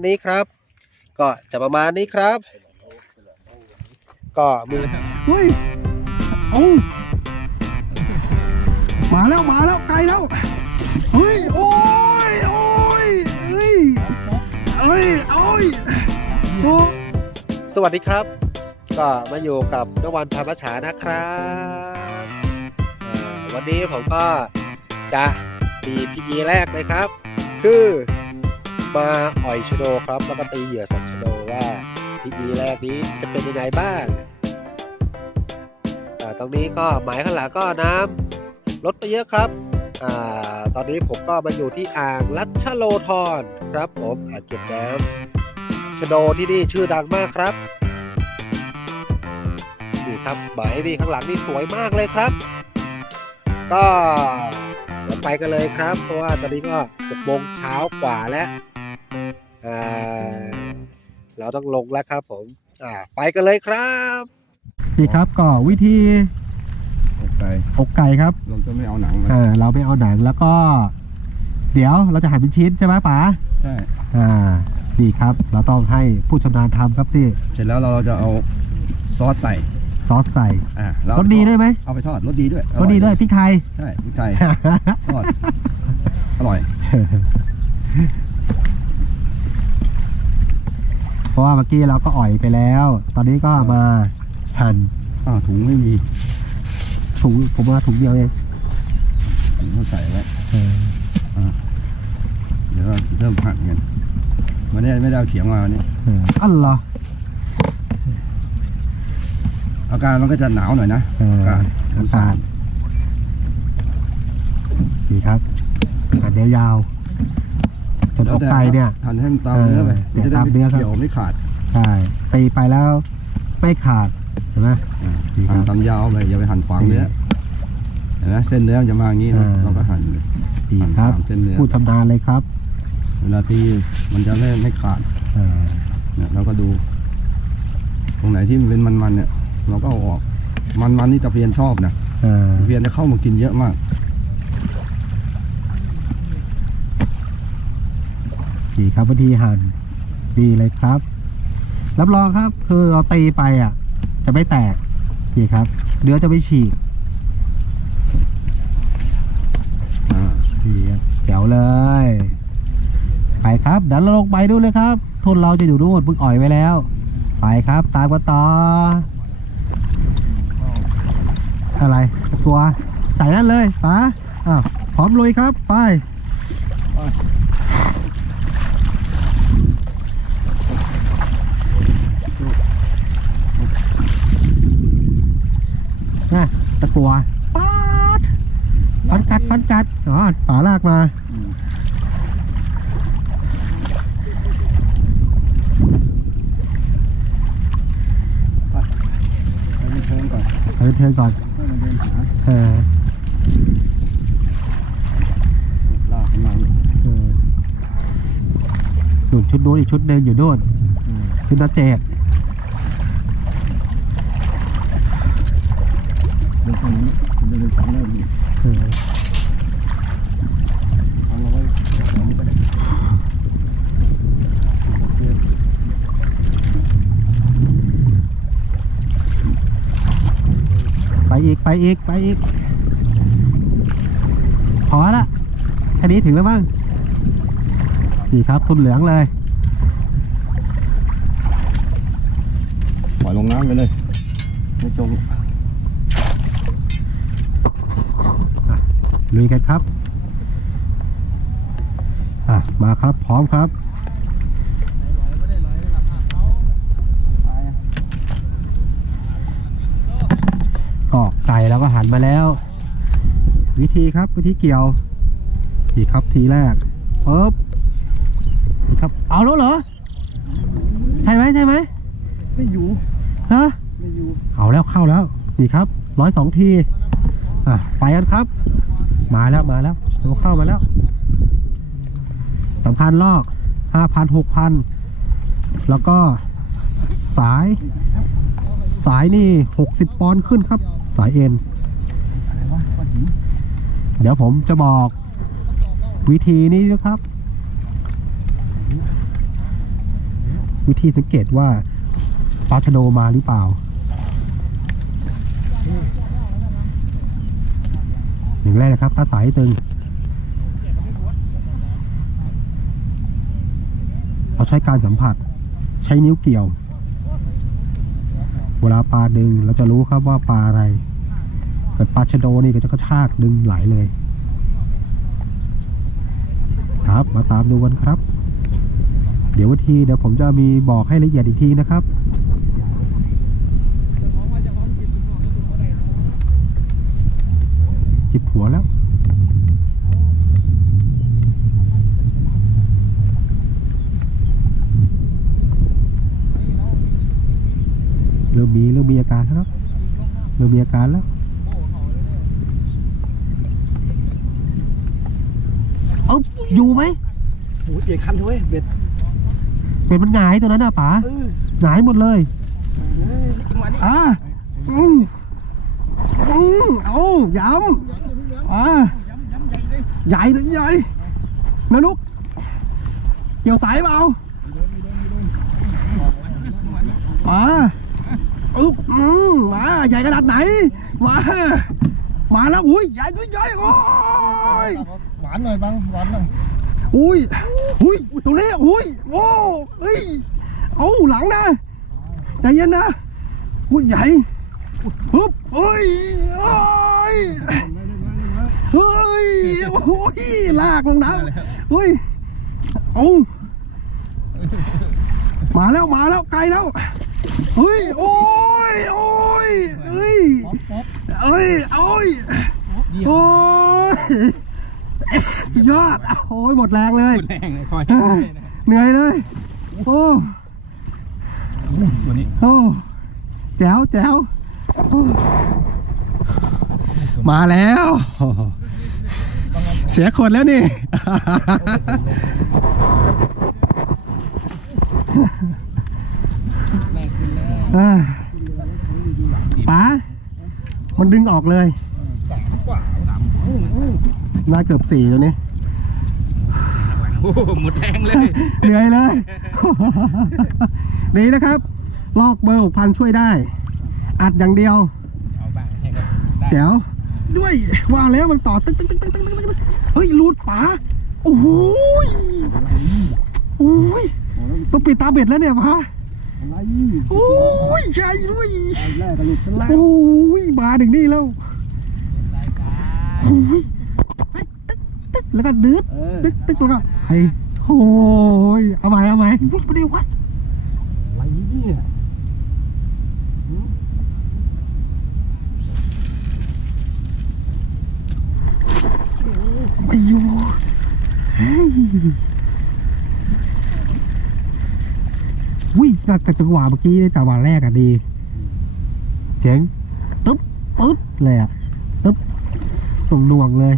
วันนี้ครับ ก็จะประมาณนี้ครับ ก็มือเฮ้ยเอามาแล้วมาแล้วไกลแล้วเฮ้ยโอ้ยโอ้ยเฮ้ยเฮ้ยโอ้ยโอ้สวัสดีครับ ก็มาอยู่กับนวันธรรมฉานะครับเอ่อวันนี้ผมก็จะตีพีอีแรกเลยครับ คือ มาอ่อยชโดครับ แล้วก็ตีเหยื่อสัตว์ชโดว่าพีอีแรกนี้จะเป็นยังไงบ้างตรงนี้ก็หมายข้างหลังก็น้ำลดไปเยอะครับอาตอนนี้ผมก็มาอยู่ที่อ่างรัชโลธรครับผมอ่างเก็บน้ำชโดที่นี่ชื่อดังมากครับนี่ครับหมายนี่ข้างหลังนี่สวยมากเลยครับ ก็ไปกันเลยครับ เพราะว่าตอนนี้ก็หกโมงเช้ากว่าแล้ว อ่าเราต้องลงแล้วครับผม อ่า ไปกันเลยครับนี่ครับก็วิธีไปอกไก่ครับ เราจะไม่เอาหนังมันเออเราไม่เอาหนังแล้วก็ เดี๋ยวเราจะหั่นเป็นชิ้นใช่ไหมป๋าใช่อ่านี่ครับ เราต้องให้ผู้ชำนาญทำครับที่เสร็จแล้วเราจะเอาซอสใส่ซอสใส่อ่าแล้วรสดีด้วยไหมเอาไปทอดรสดีด้วยรสดีด้วยพริกไทยใช่พริกไทยทอดอร่อย เพ ราะว่าเมื่อกี้เราก็อ่อยไปแล้ว ตอนนี้ก็มาหั่นอ้าวถุงไม่มีถุงผมมาถุงเดียวเองถุงเขาใส่ไว้เออเดี๋ยวก็เริ่มหั่นกันวันนี้ไม่ได้เอาเขียงมาวันนี้เอออันเหรออาการมันก็จะหนาวหน่อยนะเอออากาศอากาศดีครับหั่นยาว ๆจนอกไก่เนี่ยหั่นให้มันตามเนื้อไปเออมันจะได้ตามไม่เนื้อครับเกี่ยวไม่ขาดใช่ตีไปแล้วไม่ขาดเห็นไหมอ่าดีคหั่นรับตามยาวไปอย่าไปหั่นขวางเนื้อเห็นไหมเส้นเนื้อมันจะมาอย่างนี้นะอ่าเราก็หั่นดีครับหั่นตามเส้นเนื้อผู้ชำนาญเลยครับ เวลาตีมันจะไม่ไม่ขาดเออเนี่ยเราก็ดู ตรงไหนที่มันเป็นมันๆเนี่ย เราก็เอาออก มันๆนี่ตะเพียนชอบนะเออตะเพียนจะเข้ามากินเยอะมาก ดีครับวิธีหั่นดีเลยครับ รับรองครับคือเราตีไปอะ จะไม่แตกดีครับเนื้อจะไม่ฉีกอ่าดีครับแจ๋วเลย ไปครับเดี๋ยวเราลงไปดูเลยครับ ทุนเราจะอยู่นู่นเพิ่งอ่อยไว้แล้ว ไปครับ ตามกันต่อ อะไรกลัวใส่นั่นเลยป๋าอ้าวพร้อมลุยครับ ไป นะตะกัวป๊าดฟันกัดฟันกัดอ๋อป่าลากมาเทิงก่อนเอเทินก่อนเดินหาเออลากมันมาเออนู่ชุดนู้นอีกชุดหนึ่งอยู่นู่นชุดนัดเจ็ด เดินตรงนี้มันจะเดินสามแนวดี เออ เอาเราไว้ตรงนี้ก็ได้ ไป อีกไปอีกไปอีก พอละแค่นี้ถึงแล้วบ้างนี่ครับทุนเหลืองเลย ปล่อยลงน้ำไปเลย ไม่จมลุยกันครับ อะ มาครับ พร้อมครับ ก็ไก่เราก็หัน มาแล้ว วิธีครับวิธีเกี่ยว ทีครับทีแรกปึ๊บนี่ครับ เอาแล้วเหรอ ใช่ไหมใช่ไหมไม่อยู่ฮะไม่อยู่ เอาแล้วเข้าแล้วนี่ครับร้อยสองที อะไปกันครับ มาแล้วมาแล้วโเข้ามาแล้วสำคัญลอกห้าพันหกพันแล้วก็สาย สายนี่หกสิบปอนด์ขึ้นครับ สายเอ็น อะไรวะก้อนหิน เดี๋ยวผมจะบอกวิธีนี้นะครับ วิธีสังเกตว่าปลาชะโดมาหรือเปล่า อย่างแรกนะครับถ้าสายตึง เราใช้การสัมผัสใช้นิ้วเกี่ยว เวลาปลาดึงเราจะรู้ครับว่าปลาอะไร กิดปลาชะโดนี่ก็จะกระชากดึงไหลเลย ครับมาตามดูกันครับ เดี๋ยววันทีเดี๋ยวผมจะมีบอกให้ละเอียดอีกทีนะครับจิบหัวแล้วเริ่มมีเริ่มมีอาการแล้วเริ่มมีอาการแล้ว เอ้าอยู่ไหมโอ้ยเปลี่ยนคันเถอะเว้ยเบ็ดเป็ดมันหงายตัวนั้นน่ะป๋าเออหงายหมดเลยอ่าอืมอืมเอาย้ำอ่าใหญ่เลยใหญ่นะลูกเกี่ยวสายเปล่ามาอึ๊บอืมมาใหญ่ขนาดไหนมามาแล้วอุ้ยใหญ่ด้วยใหญ่โอ้ยหวานหน่อยบังหวานหน่อยอุ้ยอุ้ยตรงนี้อุ้ยโอ้เอ้ยเอาหลังนะใจเย็นนะอุ้ยใหญ่ฮึบเอ้ยเอ้ยเฮ้ยโอ้ยลากลงน้ำเฮ้ยเอามาแล้วมาแล้วไกลแล้วเฮ้ยโอ้ยโอ้ยเฮ้ยเอ้ยโอ้ยโอ้ย สุดยอดโอ้ยหมดแรงเลยแรงเลยคอยเหนื่อยเลย โอ้ตัวนี้โอ้แจ๋วแจ๋วโอ้มาแล้ว เสียคนแล้วนี่อ่าป๋ามันดึงออกเลย น่าเกือบสี่ตัวนี้ โอ้โหหมดแรงเลย เหนื่อยเลย นี่นะครับ ลอกเบอร์หกพันช่วยได้ อัดอย่างเดียว เอาบ้างให้ครับได้แจ๋วด้วยว่าแล้วมันต่อตึ๊กตึ๊กตึ๊กตึ๊กตึ๊กตึ๊กตึ๊กเฮ้ยรูดป๋าโอ้โหยโอ้ยต้องปิดตาเบ็ดแล้วเนี่ยป๋าอะไรโอ้ยใหญ่ด้วยอันแรกก็หลุดชั้นแรกโอ้ยมาถึงนี่แล้วโอ้ยเฮ้ยตึ๊กตึ๊ก แล้วก็ดืดเออ ตึ๊กตึ๊กแล้วก็ไอ้โอ้ยเอาใหม่เอาใหม่วุ้ยไม่ได้วัดอะไรเนี่ยไม่อยู่เฮ้ยวิ่งน่าจะจังหวะเมื่อกี้จังหวะแรกอะดีเจ๋งตึ๊บปึ๊ดเลยอะตึ๊บตรงนวงๆเลย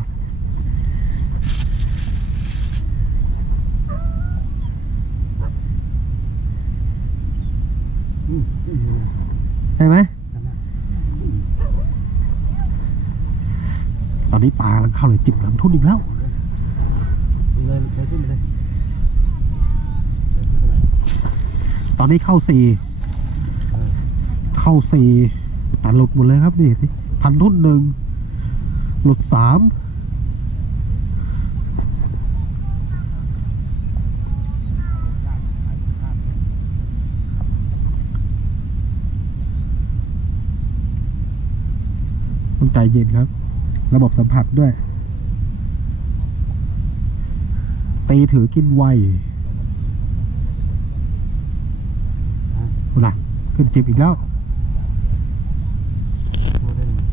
อืมอืม ใช่ไหมตอนนี้ปลากำลังเข้าเลยจิบหลังทุนอีกแล้วเลยเลยขึ้นไปเลย ตอนนี้เข้าสี่เข้าสี่แต่หลุดหมดเลยครับนี่พันทุนหนึ่งหลุดสาม ใจเย็นครับ ระบบสัมผัสด้วย ตีถือกินไวหลักขึ้นจิบอีกแล้วตัวได้เลย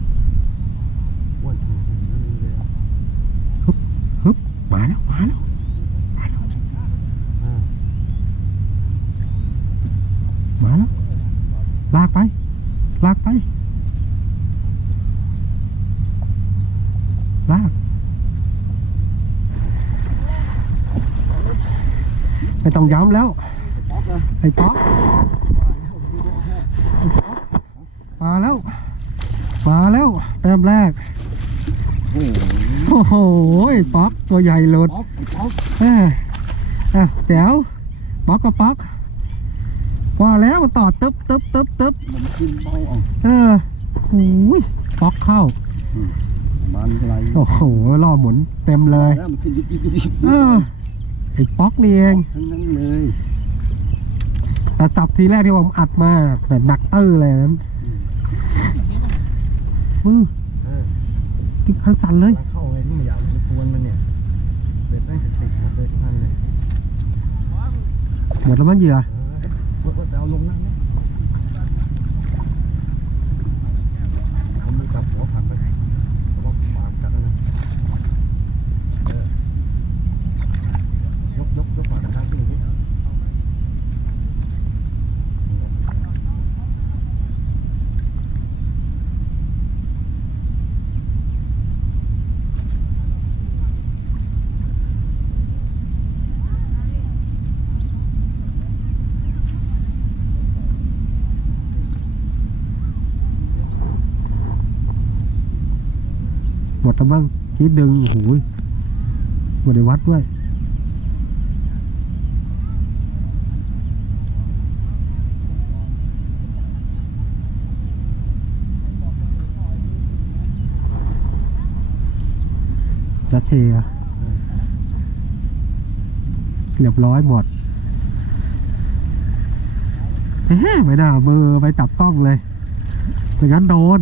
อ้วนเลยเลยอะฮึบมาแล้ว มาแล้วมาแล้วมาแล้ว ลากไป ลากไป ลาก ไม่ ต้องย้ำแล้วป๊อกอะไอ้ป๊อกไอ้ป๊อกมาแล้ว มาแล้วเติมแรก โอ้โหโอ้โหไอ้ป๊อกตัวใหญ่หลุดป๊อกป๊อกเอ้ยอะแจ๋วป๊อกกับป๊อกว่าแล้วมันต่อตึ๊บตึ๊บตึ๊บตึ๊บมันขึ้นเป้าเออกเออโอ้ยฟอกเข้าบานอะไรโอ้โหล่อหมุนเต็มเลยแล้วมันขึ้นยิบยิบยิบยิบเออ ไอ้ป๊อกนี่เองทั้งนั้นเลยแต่จับทีแรกที่ผมอัดมาแบบหนักเตอร์เลยนั้นมือที่คันสั่นเลยมันเข้าไงที่มันอยากจะทวนมันเนี่ยเบ็ดแม่งติดหมดเลยท่านเลยหมดแล้วมั้งเหยื่อเออเอาลงนั่นเนี่ยผมไม่จับหัวผักไปแต่ว่าปากกัดแล้วนะเออยกยกยกปากกระชากขึ้นอย่างนี้ หมดแล้วมั้งคิดดึงโอ้โหหมดในวัดด้วยจะเทอะเรียบร้อยหมดเฮ้ไม่น่ามือไปจับต้องเลยไม่งั้นโดน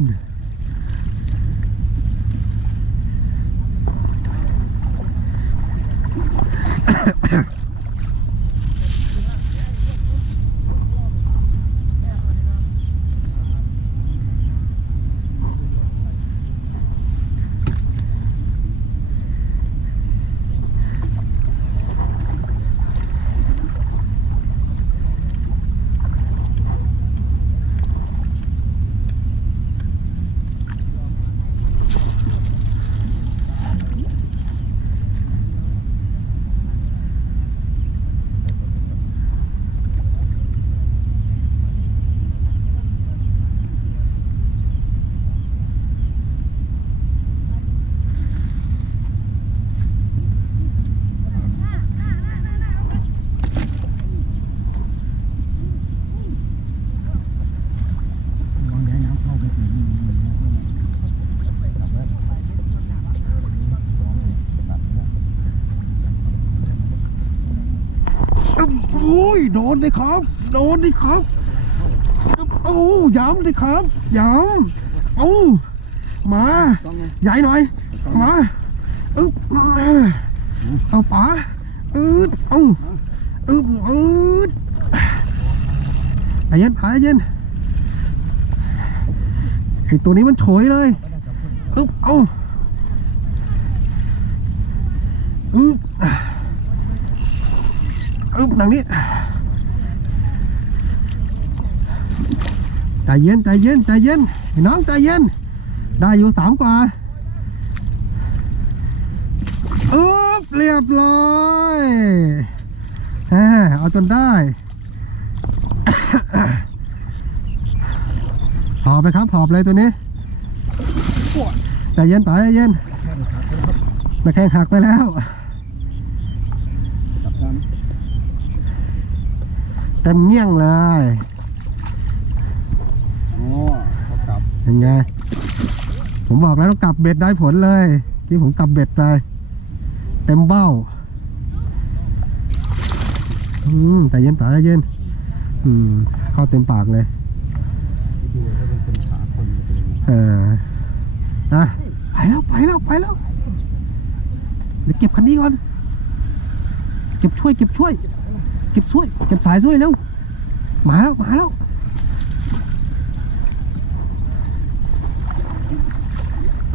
วางแย้น้ำเข้าไปถึงจับแล้วตัดแล้ว โอ้ยโด นดิครับ โดนดิครับโอ้ย้ำดิครับย้ำโอ้มาใหญ่หน่อย มาอึ๊บเอาป๋าอืดเอาอึ๊บอืดไอ้เย็นผาเย็นไอ้ตัวนี้มันโฉยเลยอึ๊บเอาอึ๊บอึ๊บหนังนี้ ใจเย็นใจเย็นใจเย็นน้องใจเย็น ได้อยู่สามกว่าอึ๊บเรียบร้อยแหมเอาจนได้ หอบไปครับ หอบเลยตัวนี้ใจเย็นไปใจเย็นตะแคงหักไปแล้วเต็มเงี้ยงเลย อ๋อเขากลับ ยังไง ผมบอกแล้วต้องกลับเบ็ดได้ผลเลยที่ผมกลับเบ็ดไปเต็มเบ้าอืมแต่เย็นแต่เย็น อืมเข้าเต็มปากเลยเป็นคนขาคนมันจะเป็นยังไงเออนะไปแล้วไปแล้วไปแล้วเดี๋ยวเก็บคันนี้ก่อน เก็บช่วยเก็บช่วย เก็บช่วยเก็บสายช่วยเร็วมาแล้วมาแล้ว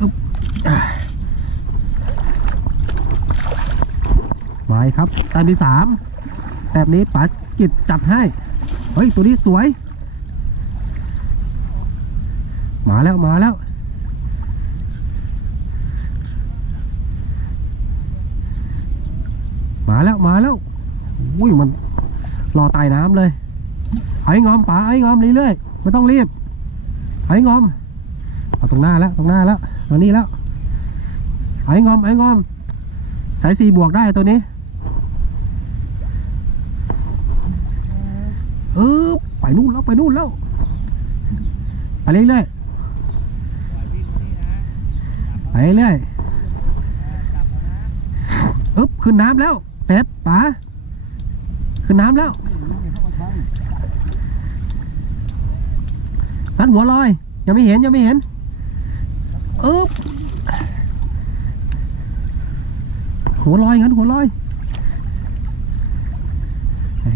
อึ๊บอะมาอีก ครับแต้มที่สามแต้มนี้ป๋ากิจจัดให้ เฮ้ย ตัวนี้สวย มาแล้วมาแล้ว มาแล้วมาแล้วอุ้ยมันรอตายน้ำเลยไอ้งอมป๋าไอ้งอมเรื่อยๆไม่ต้องรีบไอ้งอมเอาตรงหน้าแล้วตรงหน้าแล้วตรงนี้แล้วไอ้งอมไอ้งอมสายสีบวกได้ตัวนี้ อึ๊บไปนู่นแล้วไปนู่นแล้ว ไปเรื่อยๆไปเรื่อยๆอึ๊บขึ้นน้ำแล้ว เสร็จป๋าขึ้นน้ำแล้วนัดหัวลอย ยังไม่เห็นยังไม่เห็นอึ๊บหัวลอยงั้นหัวลอย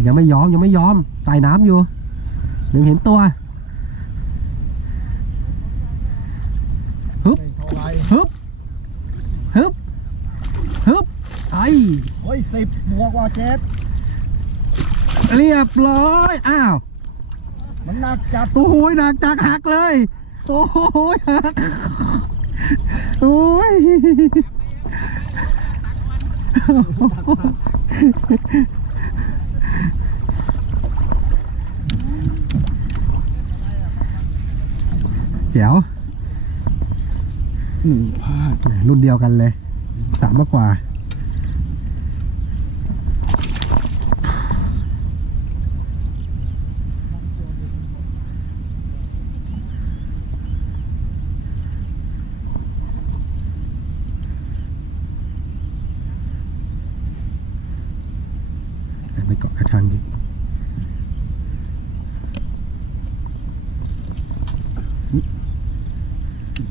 ยังไม่ยอมยังไม่ยอมใต้น้ำอยู่ยังเห็นตัวฮึบฮึบฮึบฮึบไอโอ้ยสิบบวกว่าเจ็ดเรียบร้อยอ้าวมันหนักจัดโอ้โหหนักจากหักเลยโอ้โหหักโอ้ย แจ๋วหนึ่งพลาดรุ่นเดียวกันเลยสามมากกว่าแต่ไปเกาะกระชังดิ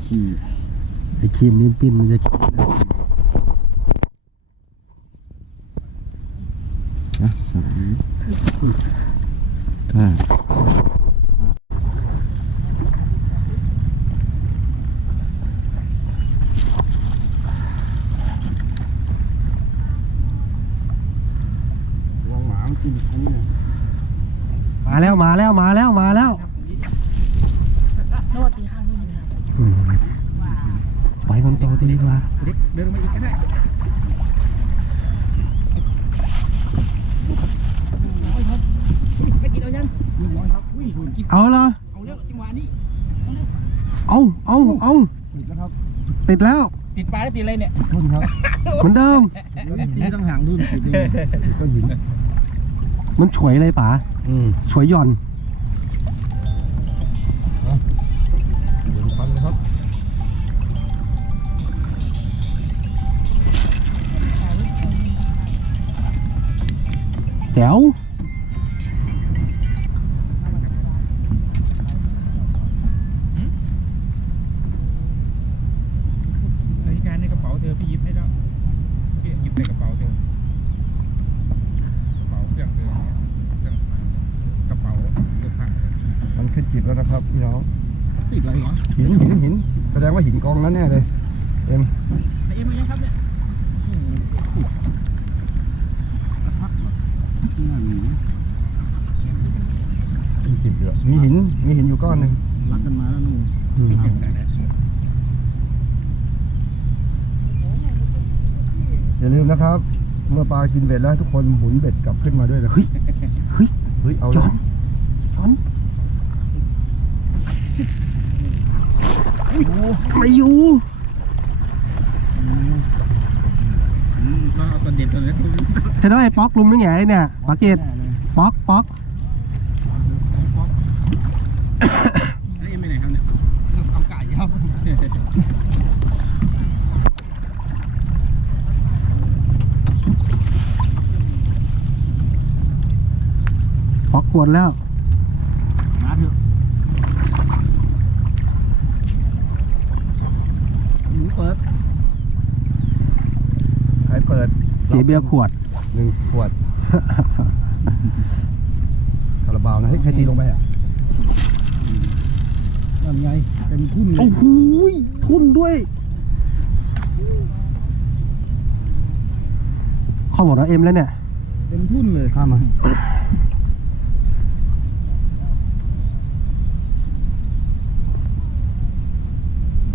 ขี่ ไอ้ ครีมนี่ปิ้นมันจะคิดนนะสามห้าลองหมามันกินอันนี้มาแล้วมาแล้วมาแล้วมาแล้วโทษตีข้างนู่นนะครับ อืมไปมันต่อดีกว่าเด็กเดินลงมาอีกก็ได้ไม่กินเอายังเรียบร้อยครับอุ้ยหุ่นกินเอาเหรอเอาเร็วจังหวะนี้เอาเอาเอาติดแล้วครับ ติดแล้วติดปลาแล้วติดอะไรเนี่ยทุ่นครับเหมือนเดิมนี่ต้องห่างทุ่นติดเลยก้อนหินมันฉวยเลยป๋าอืมฉวยหย่อน แจ๋ว นาฬิกาในกระเป๋าเธอพี่หยิบให้แล้วพี่หยิบใส่กระเป๋าเธอกระเป๋าเครื่องเธอเนี่ยเครื่องกระเป๋าเสื้อผ้า มันขึ้นจิตแล้วนะครับพี่น้อง ติดอะไรวะ หินหินหินแสดงว่าหินกองนั้นแน่เลย เอ็ม ไอเอ็มยังครับเนี่ย ขึ้นจิตเยอะมีหินมีหินอยู่ก้อนหนึ่ง รักกันมาแล้วนู่น อืม อย่าลืมนะครับ เมื่อปลากินเบ็ดแล้วให้ทุกคนหมุนเบ็ดกลับขึ้นมาด้วยนะเฮ้ยเฮ้ยเฮ้ยเอาจเลอยนจอนไม่อยู่ ก็เอาตอนเด็ดตอนนั้นจะได้ป๊อกลุมนึงไงเนี่ยปาเกตป๊อกป๊อก ไอเอ็มไปไหนครับเนี่ย เอาไก่ครับ ป๊อกก วนแล้วมาเถอะหนูเปิด ใครเปิดเสียเบียร์ขวด หนึ่งขวด คาราบาวนะให้ใครตีลงไปอะนั่นไงเป็นทุ่นโอ้โหยทุ่นด้วย เขาบอกว่าเอ็มแล้วเนี่ย เป็นทุ่นเลยข้ามมา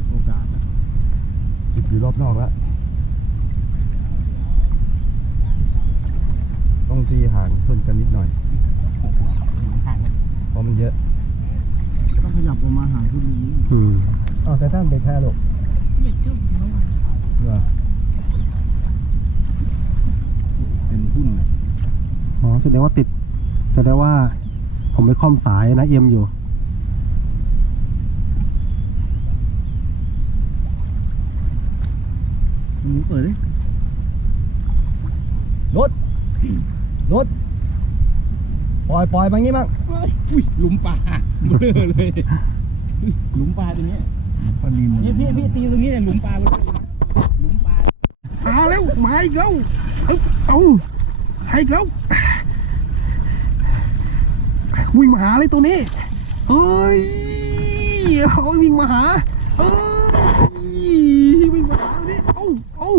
โอกาสจิบอยู่รอบนอกแล้ว ต้องตีห่างชนกันนิดหน่อย ห่างกัน เพราะมันเยอะ ต้องขยับ ออกมาห่างขึ้นนี้อืมอ๋อแต่ท่านเบ็ดแพ้หรอกเบ็ดจุ่มเมื่อวานเหรอเป็นทุ่นเลยอ๋อแสดงว่าติดแสดงว่า ผมไปคล่อมสายนะเอ็มอยู่มึงเปิดดิรถรถปล่อยปล่อยมางี้มั้งอุ้ยหลุมปลาเบลอเลย หลุมปลาตรงนี้ปลานินนี่พี่พี่ตีตรงนี้เนี่ยหลุมปลาเบลอเลยนะหลุมปลามาแล้วมาอีกแล้วเอาเอาให้อีกแล้ววิ่งมาหาเลยตัวนี้เฮ้ยโอ้ยวิ่งมาหาเอ้ยวิ่งมาหาตัวนี้เอ้าเอ้า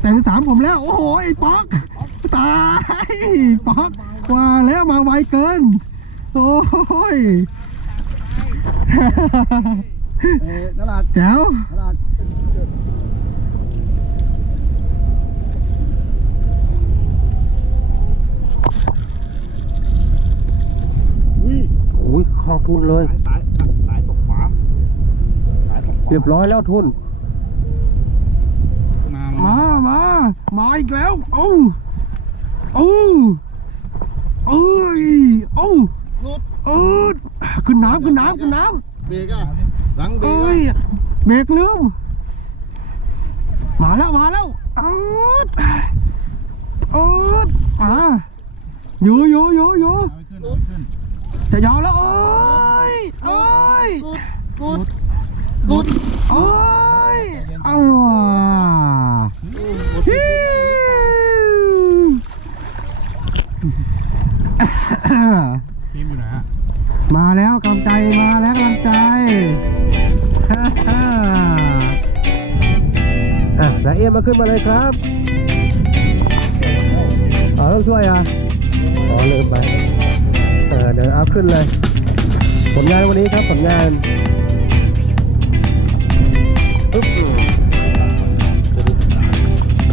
แต่เป็นสามผมแล้วโอ้โหไอ้ป๊อกตายป๊อกว่าแล้วมาไวเกิน โอ้ย เอ๊ะนราดแจ๋วนราดอุ้ยโอ้ยคอทุนเลย สายสายสายตกขวาสายตกขวาเรียบร้อยแล้วทุน มามามามาอีกแล้วเอ้าเอ้าเอ้ยเอ้ารุดเอ้ย ขึ้นน้ำขึ้นน้ำขึ้นน้เบรกอะหลังำเบรกเอ้อะยเบรกลืมมาแล้วมาแล้วเอ้ยเอ้ยอ่าอยู่อยู่อยู่อยู่เอาไปขึ้นเอาไปขึ้นจะยอมแล้วเอ้ยเอ้ยรุดรุดรุดเอ้ยเอ้าฮิวทีมอยู่ไหนฮะมาแล้วกำลัง ใจมาแล้วกำลังใจฮ่าฮ่าอะนายเอ็มมาขึ้นมาเลยครับอ๋อต้องช่วยอะอ๋อลืมไปเออเดี๋ยวเอาขึ้นเลย ผลงานวันนี้ครับผลงานปึ๊บ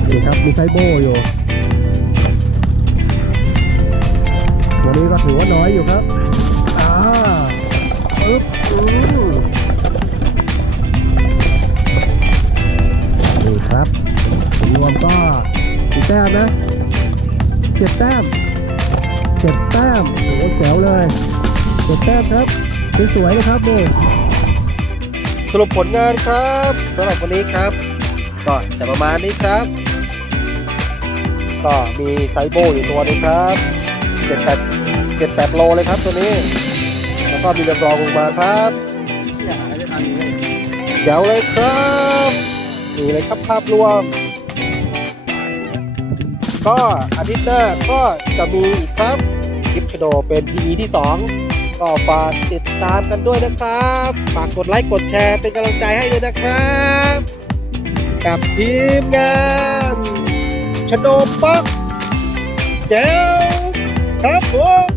นี่ครับมีไซโบอยู่วันนี้ก็ถือว่าน้อยอยู่ครับ ปึ๊บอืมนี่ครับรวมก็กี่แต้มนะเจ็ดแต้มเจ็ดแต้มโอ้โหแจ๋วเลยเจ็ดแต้มครับสวยๆเลยครับนี่สรุปผลงานครับสำหรับวันนี้ครับ ก็จะประมาณนี้ครับ ก็มีไซโบอยู่ตัวนึงครับเจ็ดแปดเจ็ดแปดโลเลยครับตัวนี้ ก็มีเรือบรองลงมาครับเดี๋ยวเลยครับนี่เลยครับภาพรวม ก็อาทิตย์หน้าก็จะมีอีกครับคลิปชโดเป็น PE ที่ 2 ก็ฝากติดตามกันด้วยนะครับฝากกดไลค์กดแชร์เป็นกำลังใจให้ด้วยนะครับ กับทีมงานชโดปักเจ้วครับผม